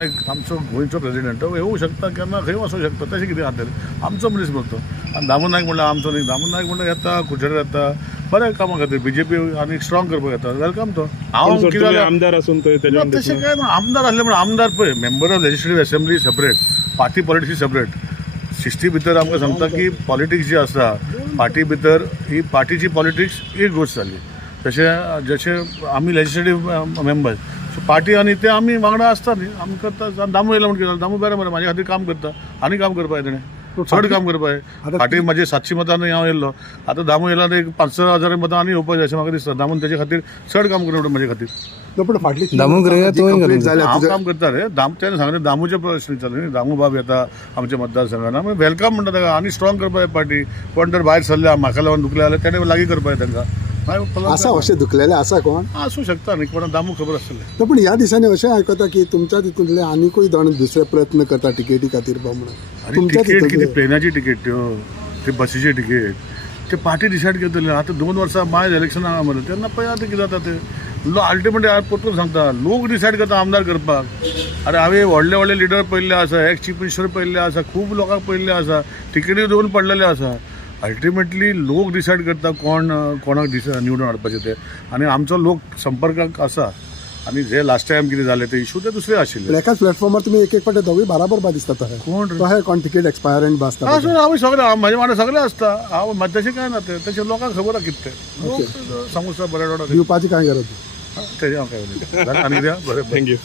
आमचो गोंयचो प्रेसिडेंट येवं शकता केन्ना खंय वचूं शकता तशें कितें खातीर आमचो मनीस मरतो आनी दामू नायक म्हणल्यार आमचो न्ही दामू नायक म्हणल्यार येता कुचेर येता बऱ्या कामां खातीर बीजेपी आनी स्ट्रॉंग करपाक येता वेलकम तो हांव कितें जाल्यार आमदार असून तशें काय ना आमदार असले म्हणून आमदार पळय member of legislative assembly separate party politics separate system भितर आमकां सांगता की पॉलिटिक्स जी आसा पार्टी भितर ही पार्टीची पॉलिटिक्स एक गोश्ट जाली तशें जशें आमी लेजिस्लेटिव्ह मेंबर पार्टी आनी ते आमी वांगडा आसता न्ही आमी करता दामू येयला म्हणून कितें दामू बरें बरें म्हाजे खातीर काम करता आनी काम करपाक जाय तेणें चड काम करपाक फाटीं म्हाजे 700 मतांनी हांव येयल्लो आतां दामू येयला एक 5,000 मतां आनी येवपाक जाय अशें म्हाका दिसता दामून तेजे खातीर चड काम करता म्हाजे खातीर पण फाटली हांव काम करता रे तेणें सांगलें दामूचे प्रश्न विचारले न्ही दामू बाब येता आमच्या मतदारसंघान आमी वेलकम म्हणटा ताका आनी स्ट्रॉंग करपाक जाय पार्टी कोण तर भायर सरल्या म्हाका लागून दुखले जाल्यार तेणें लागीं करपाक जाय तांकां असा अशें दुखलेले आसा कोण आसूं शकता न्ही कोणाक दामू खबर आसतलें पण ह्या दिसांनी अशें आयकता की तुमच्या तितूंतले आनीकूय जाण दुसरे प्रयत्न करता टिकेटी खातीर म्हणून तुमच्या तिकेट कितें तितूंतले प्लेनाची तिकेट त्यो ते बसीची तिकेट ते पार्टी डिसायड करतले आतां 2 वर्सां माय इलेक्शनाक मरे तेन्ना पळय आतां कितें जाता ते अल्टिमेटली हांव परतून सांगता लोक डिसायड करता आमदार करपाक अरे हांवें व्हडले व्हडले लिडर पळयल्ले आसा एक्स चीफ मिनिस्टर पळयल्ले आसा खूब लोकांक पळयल्ले आसा तिकेटी दोन पडलेले आसा अल्टिमेटली लोक डिसायड करता कोणाक निवडून हाडपाचें ते आनी आमचो लोक संपर्काक आसा आनी जे लास्ट टायम कितें जालें ते इशू ते दुसरे आशिल्ले एकाच प्लॅटफॉर्मार तुमी एक फावटी दोगूय बराबर दिसता कोण तिकेट एक्सपायरंट बी आसता हांव सगळे म्हाजे वांगडा सगळे आसता हांव तशें काय ना ते तशें लोकांक खबर आसा कितें तें लोक सांगूं बरें दिवपाची कांय गरज तेजें हांव काय उलयतां आनी कितें बरें थँक्यू